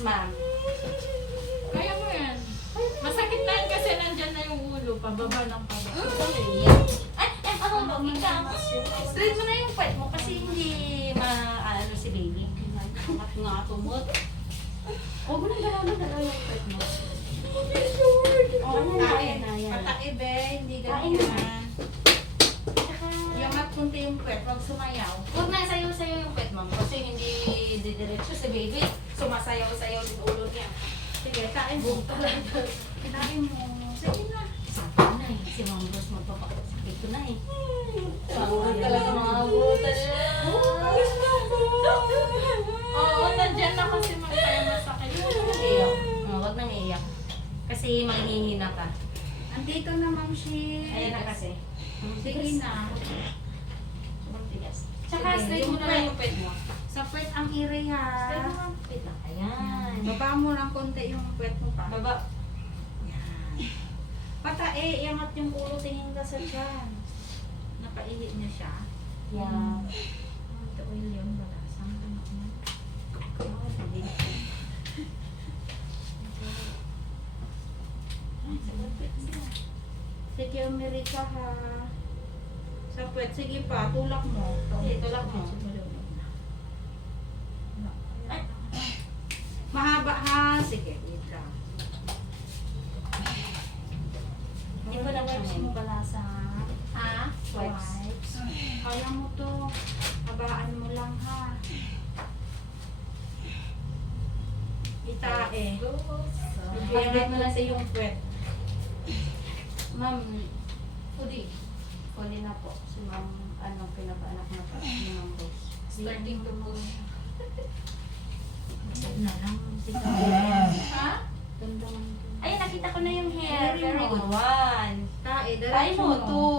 ma'am. Kaya mo yan. Masakit na yan kasi nandyan na yung ulo. Pababa ng pababa. Ay, ako login ka. Straight mo na yung puwet mo kasi hindi maano si baby. Angat nga tumot. Huwag mo nang dalaw yung puwet mo. Oo, yan na yan. Pataibe, hindi ganyan. Iangat kunti yung puwet, huwag sumayaw. Huwag na sayo-sayo yung puwet mo kasi hindi didiretso si baby. Sumasayaw-sayaw din ulo niya. Sige, kain mo. Kinain mo. Sige na. Sakit na eh. Si Ma'am Rose magpapakasakit ko na eh. Talaga mga abutan na. Oo, nandyan na kasi kaya masakit. Iyak. Huwag nang iiyak. Kasi manghihina ka. Andito na, Ma'am Shi. Ayan na kasi. Sige na. Sobrang tigas. Tsaka Sige, straight mo na lang yung puwet mo. Sa puwet ang ire Straight mo ha. lang yung puwet lang. Ayan. Baba mo lang konti yung puwet mo pa. Baba. Yan. Patae, iangat yung ulo, tingin ka sa tiyan. Napaihi niya siya. Yan. Ito oil yun, balasang anak mo. Oh, hindi. Sige, Amerika ha. Sa puwet, sige pa, tulak mo. Sige, tulak mo. Ay. Mahaba ha. Sige, wait lang. Hindi ko na wipes mo balasa. Ha? Wipes. Wipes. Kaya mo to. Habaan mo lang ha. Itae. Bigyan mo na sa iyong puwet. Ma'am, Pudi. Pudi na po. Si Ma'am, pinapaanak na po. Si Ma'am Rose. Starting to push. Sige na lang. Sige. Ha? Ganda man to. Ay, nakita ko na yung hair. Very Very good. good one. Tae, Ay diretso mo, two.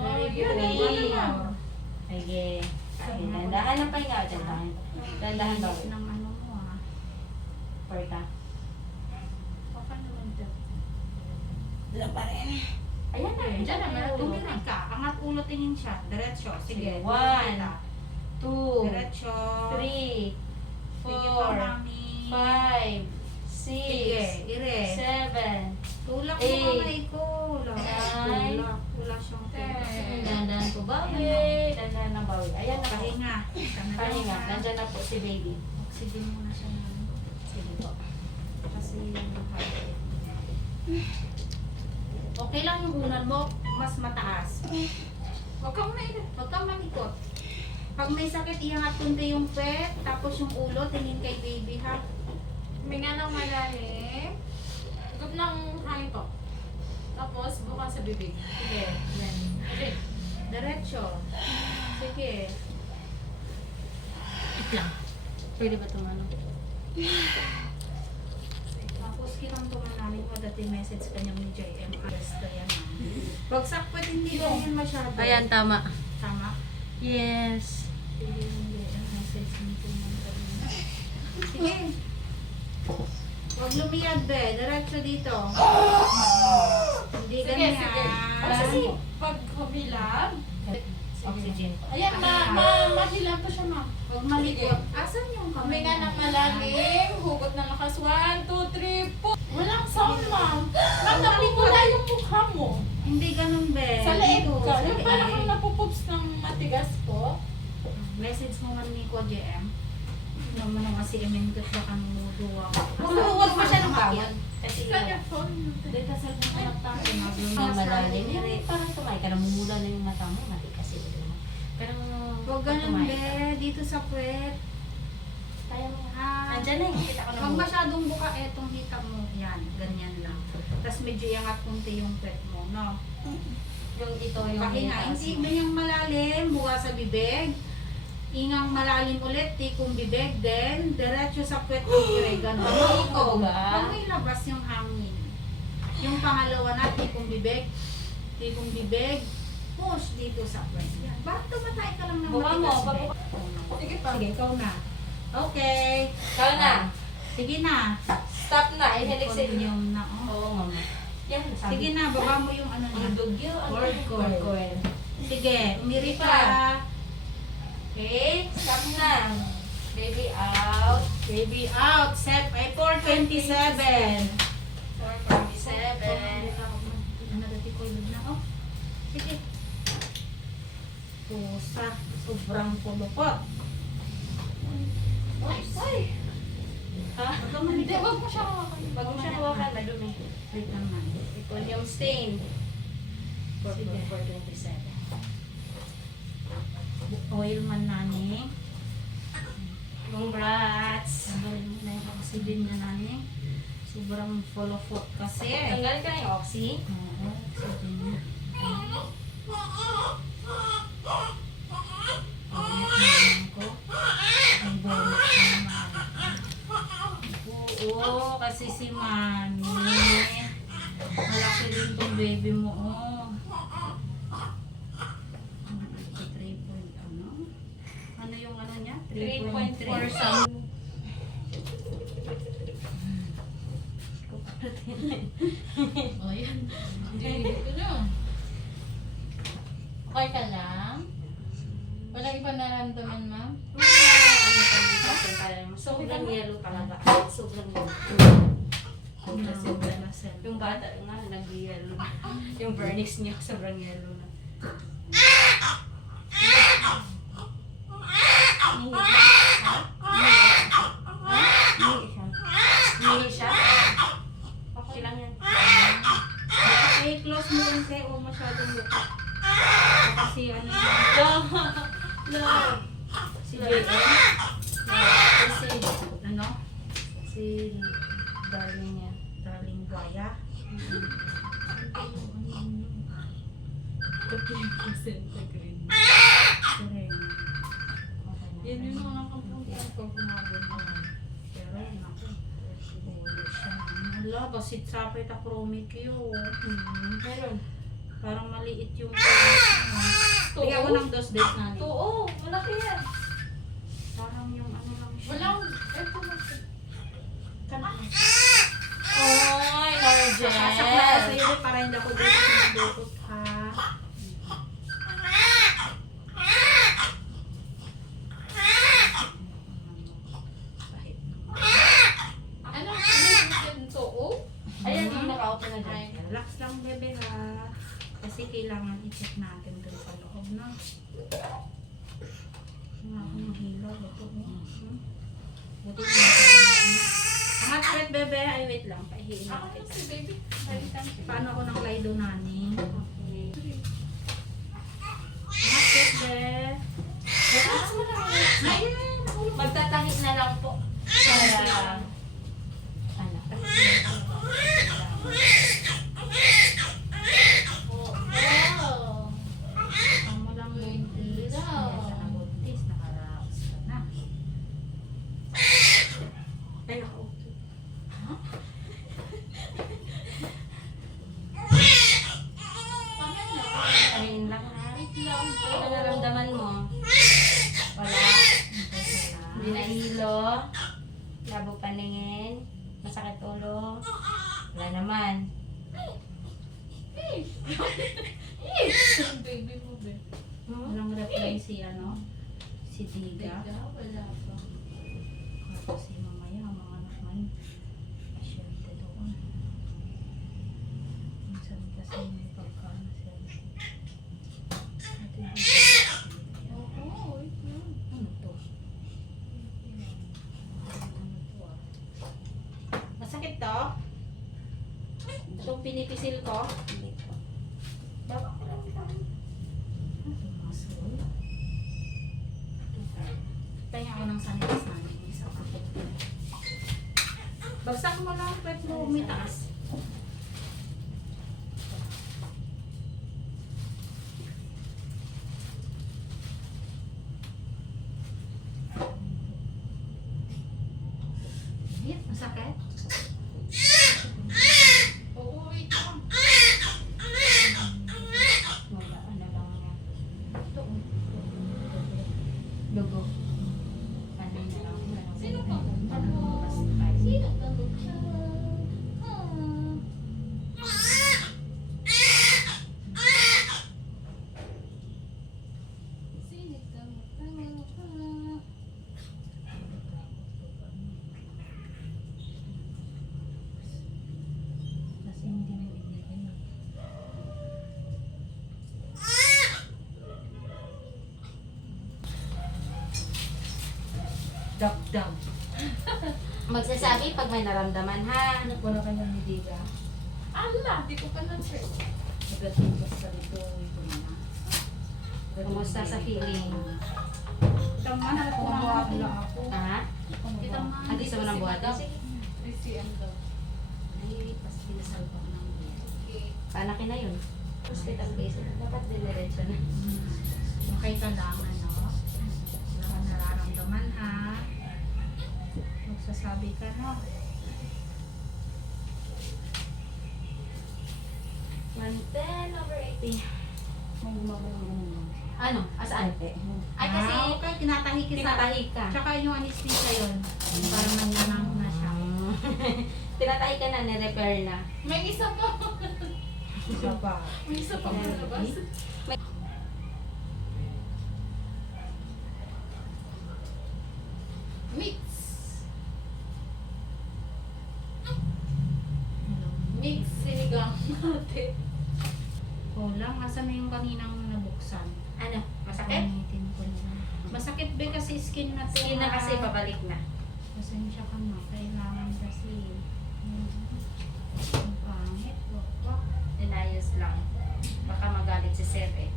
Very yun good. eh. Sige. Ay, dandahan lang pa nga. Dandahan. Dandahan daw. Ng ano mo ha. Porta. Baka naman to. Wala pa rin. Ayan na. Diyan na, meron. Tumirik ka. Angat ulo tingin siya. Diretso. Sige. One. Kita. Two. Diretso. Three. Sige pa, Four. mami. Five. Sige. Six. Ire. Seven. Tulak mo Eight. kamay ko. Wala. Nine. Tulak. Wala siyang tulak. Dandahan po bawi. Dandahan ng bawi. Ayan na po. Pahinga. Pahinga. Nandyan na po si baby. Oxygen muna siya ng Sige po. kasi okay lang yung unan mo, mas mataas. Huwag kang manikot. Pag may sakit, iangat kundi yung pet, tapos yung ulo, tingin kay baby ha. Huminga ng malalim. Huwag ng hangin ko. Tapos, bukas sa bibig. Sige, yan. Okay. Diretso. Sige. Pwede ba tumano? Tapos kinang tumanamin mo, dati message kanya ni JM, arrest ka yan ha. Bagsak pwede hindi ganyan masyado. Ayan, tama. Tama. Yes. Sige, hindi. Message mo tumanamin. Sige. Huwag lumiyag be, diretso dito. Hindi Sige, ganyan. sige. Kasi pag humilag, Oxygen. ayan, mahilang po siya, ma'am. Huwag malikot. Asan yung kamay? Huminga ng malalim, hugot na lakas. 1, 2, 3, 4. Walang sound, ma'am. Ma'am, napipula yung mukha mo. Hindi ganun be. Sa leeg Dito, ka. sa Yung parang leeg. napupups ng matigas po. Message mo man ni ko JM. Ano mo naman si Emin kat baka numuduwa ko. Huwag mo siya ng bawal. Kasi Kanya phone. Hindi ka sa anak tayo. may malalim. Yung parang tumay ka, namumula na yung mata mo. Mati kasi. Pero Huwag ganun be. Dito sa puwet. Kaya mo. Ha? Nandyan na yung kita ko na Huwag masyadong buka etong hita mo. Yan. Ganyan lang. Tapos medyo iangat kunti yung puwet mo. No? Yung ito yung Pahinga. itaas Hindi mo. ganyang malalim. Buka sa bibig. Ingang malalim ulit, tikong bibig, then diretso sa puwet ng ire, ganun. Ikaw ba? Pag may labas yung hangin. Yung pangalawa na, tikong bibig, push dito sa puwet. Yan. Bakit tumatay ka lang ng Buka mo, matigas, babuka. be? Sige pa. Sige, ikaw na. Okay. Ikaw na. Sige na. Stop na. I-exhale niyo. Continuum na. Oh. Oo, mama. Yan, sabi. Sige na, baba mo yung ano niya. Ang dugyo. Word coil. Sige, umiri Pa. ka. Okay, stop na. Baby out. Baby out. Set ay 427. 447. Ano dati ko ilog na oh. Sige. Pusa. Sobrang pulupot. Ay! Ha? Hindi, wag mo siya hawakan. Pag mo siya hawakan, madumi. Wait naman. Econium stain. Sige. 427. Oil man nani. Congrats! Tanggalin mo na yung oxygen niya nani. Sobrang pulupot kasi. Tanggalin ka na yung oxy. Oo, oxygen niya. Pagkat ko. Ang bonus naman. Oo, kasi si Mami. Malaki din tong baby mo. Oh. 3 point ano? Ano yung ano niya? 3.4 sa... O, yan. Hindi ko na. Okay ka lang? Walang iba nararamdaman, ma'am? Ano pa dito? Sobrang yellow talaga. Sobrang yellow. Yung bata nga, nag-yellow na. Yung vernix niya, sobrang yellow na. Hindi siya? Okay lang yan. Okay, close mo rin kayo. O masyadong luka. Kasi ano si JM. Si ano? Si darling niya. Darling Buaya. Green. Correct. Yan yung mga kapunta pag umabot naman. Pero naku. Ulo siya. Wala, basit sapay ta chronic yun. Meron. Parang maliit yung Oo. bigyan ko ng dos days na Oo, malaki yan. Parang yung ano lang siya. Walang, eto na. Oy, Sasak na ako Norgel. sa'yo para hindi ako dito sinabutot ha. Kahit Ano? Ano to? Oh? Ayan, yung naka-open na Ay. dyan. relax lang bebe ha. Kasi kailangan i-check natin dun sa loob na. Nga ako ng hilaw. Ito mo. Buti ko na. Angat wait bebe. Ay wait lang. Pahihin Ako natin. na si baby. Balikan kita. Paano ako ng Lido nani? Okay. Angat wait be. Relax mo lang. Ayan. Magtatahi na lang po. Para... Ano? Wow! Amo lang buntis. Wow. Kaya ka na buntis. Nakaraos ka na. Ay, ako. Ayun lang ha. Wait lang po. Ano naramdaman mo? Wala. Hindi na hilo. Labo paningin. Masakit ulo. Wala naman. Baby mo, be. Walang reply si ano? Si Diga. Tiga, wala pa. Kasi mamaya ang mga anak man. Pasyente doon. Minsan kasi may pagkaan siya. Ate Diga. Oo, wait lang. Ano to? Ano to ah? Masakit to? Itong pinipisil ko? Hindi po. Baba ko lang ito. Muscle. Kaya ako ng sanilas namin. Isa pa. Bagsak mo lang, pwede mo umitaas. Masakit? Oo, wait lang. Wala, ano lang niya. Ito. Dugo. Ano na lang. Sino pa? Ano? Sino ka ba? Sino ka ba? daw. Magsasabi pag may naramdaman ha. Wala ka nang hindi ka. Ala, di ko pa na-check. Nagating ka sa rito. Kumusta sa feeling? Tama na ako ang buhat lang ako. Ha? Kita mo. Adi sa manang buhat? Sige. DCM daw. Ay, pas pinasal pa ko ng Okay. Panaki na yun. Hospital base. Dapat dinerecho na. Okay ka lang, ano? Wala kang nararamdaman, ha? Magsasabi ka, no? 110/80. May gumagano. Ano? Asaan? Ay, kasi okay, tinatahi kita. tinatahi ka. Tsaka yung anesthesia yun. Parang nanyanang na siya. Tinatahi ka na, ni-repair na. May isa pa. Isa pa. May isa pa malabas. Mix. Mix sinigang natin. Kulang. Asan na yung kaninang nabuksan? Ano? Masakit? Gamitin ko na lang. Masakit ba kasi skin na to? Skin na kasi, pabalik na. Pasensya ka na. Kailangan kasi. Ang pangit. Wak. Inayos lang. Baka magalit si Sir eh.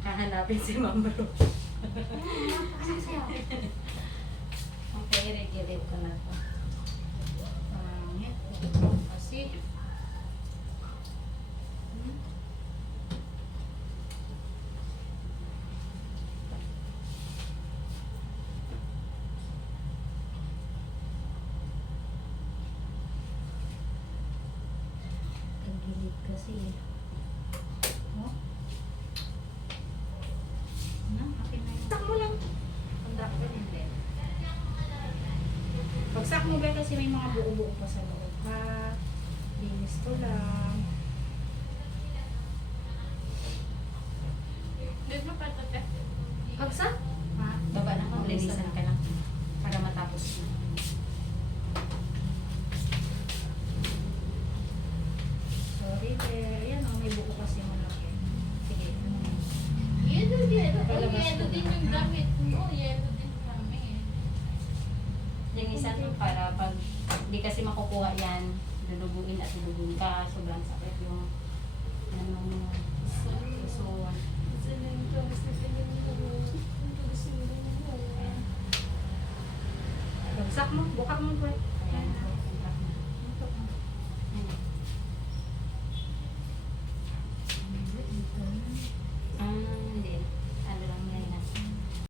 Hahanapin si Ma'am Rose. Okay, regulate ko na to. Pangit. Kasi. Tagilid kasi. Oh. Ano? Akin na yun. Takbo lang. Ang doctor hindi. Pagsak mo ba kasi may mga buo-buo pa sa loob ha? Linis ko lang. Dito mo pa ito, te. Pagsak? Ha? Baba na ko. Linisan ka lang. Para matapos na. Sorry, ayan oh, may buo kasi malaki. Sige, ano yun? Yelo din. Palabas Yelo ko din na. yung gamit mo. Yelo din kami. Yung isa to para pag hindi kasi makukuha yan, luluguin at luluguin ka. Sobrang sakit yung ano mo. So, Bagsak mo, bukak mo bro. ayan.